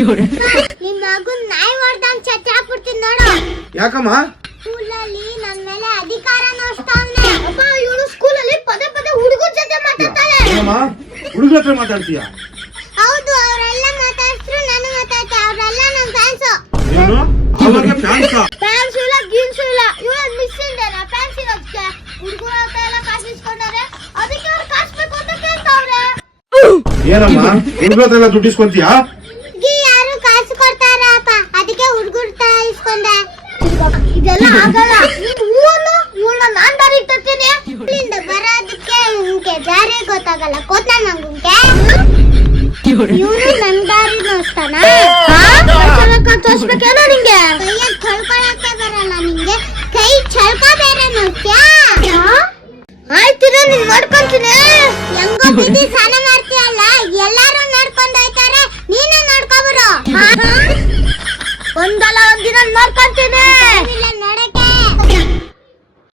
ನಿಮ್ ಮಗನ್ ನಾಯಿ ಹೊಡ್ದಂಗ್ ಚಚ್ಚಾಕ್ಬಿಡ್ತೀನಿ ನೋಡು. ಯಾಕಮ್ಮ? ಸ್ಕೂಲಲ್ಲಿ ನನ್ ಮೇಲೆ ಅಧಿಕಾರ ನೋಡ್ತಾವ್ನೆ. ಅಪ್ಪ ಇವಳು ಸ್ಕೂಲಲ್ಲಿ ಪದೇ ಪದೇ ಹುಡುಗರ ಜೊತೆ ಮಾತಾಡ್ತಾಳೆ. ಏನಮ್ಮ ಹುಡುಗರ ಹತ್ರ ಮಾತಾಡ್ತೀಯಾ? ಹೌದು, ಅವರೆಲ್ಲ ಮಾತಾಡ್ಸ್ರು ನಾನು ಮಾತಾಡ್ತೆ. ಅವರೆಲ್ಲ ನನ್ ಫ್ಯಾನ್ಸು. ಏನು ಅವಾಗ ಫ್ಯಾನ್ಸ್? ಫ್ಯಾನ್ಸ್ ಇಲ್ಲ ಗೀನ್ಸ್ ಇಲ್ಲ. ಇವಳ ಮಿಸ್ ಇಂದನ ಫ್ಯಾನ್ಸ್ ಇರೋದಕ್ಕೆ ಹುಡುಗರ ಹತ್ರ ಎಲ್ಲ ಕಾಸು ಇಸ್ಕೊಂಡಾರೆ. ಅದಕ್ಕೆ ಅವ್ರು ಕಾಸ್ಬೇಕು ಅಂತ ಕೇಳ್ತಾವ್ರೆ. ಏನಮ್ಮ ಹುಡುಗರ ಹತ್ರ ಎಲ್ಲ ದುಡ್ಡು ಇಸ್ಕೊಂತೀಯಾ? ಯಾರು ಕಾಸು ಕೊಡ್ತಾರಪ್ಪ, ಅದಕ್ಕೆ ಹುಡುಗರ ಹತ್ರ ಇಸ್ಕೊಂಡೆ. ಇದೆಲ್ಲ ಆಗಲ್ಲ. ಇವಳನ್ನ ನಾನ್ ದಾರಿ ತರ್ತೀನಿ. ಇಲ್ಲಿಂದ ಬರೋದಕ್ಕೆ ನಿಮ್ಗೆ ದಾರಿ ಗೊತ್ತಾಗಲ್ಲ. ಕೋತ ನಂಗುಂಗೆ ಇವನು ನನ್ ದಾರಿ ನೋಡ್ತಾನ. ತೋರ್ಸ್ಬೇಕೇನೋ ನಿಂಗೆ? ಕೈಯಲ್ಲಿ ತೊಳ್ಕೊಳಕ್ಕೆ ಬರಲ್ಲ ನಿಂಗೆ, ಕೈ ಚಳ್ಕ ಬೇರೆ ನೋಡ್ತ್ಯಾ? ಆಯ್ತಿರ ನೀನ್ ಮಾಡ್ಕೊಂತೀನಿ. ಹೆಂಗೋ ಬಿದ್ದಿ ಸ್ನಾನ ಮಾಡ್ತೀಯಲ್ಲ, ಎಲ್ಲಾರು ನಡ್ಕೊಂಡ್ ಹೋಯ್ತಾರೆ, ನೀನು ನಡ್ಕೊಬರು. ಒಂದಲ್ಲ ಒಂದಿನ ನೋಡ್ಕೊಂತೀನಿ. ಇಲ್ಲ ನೋಡ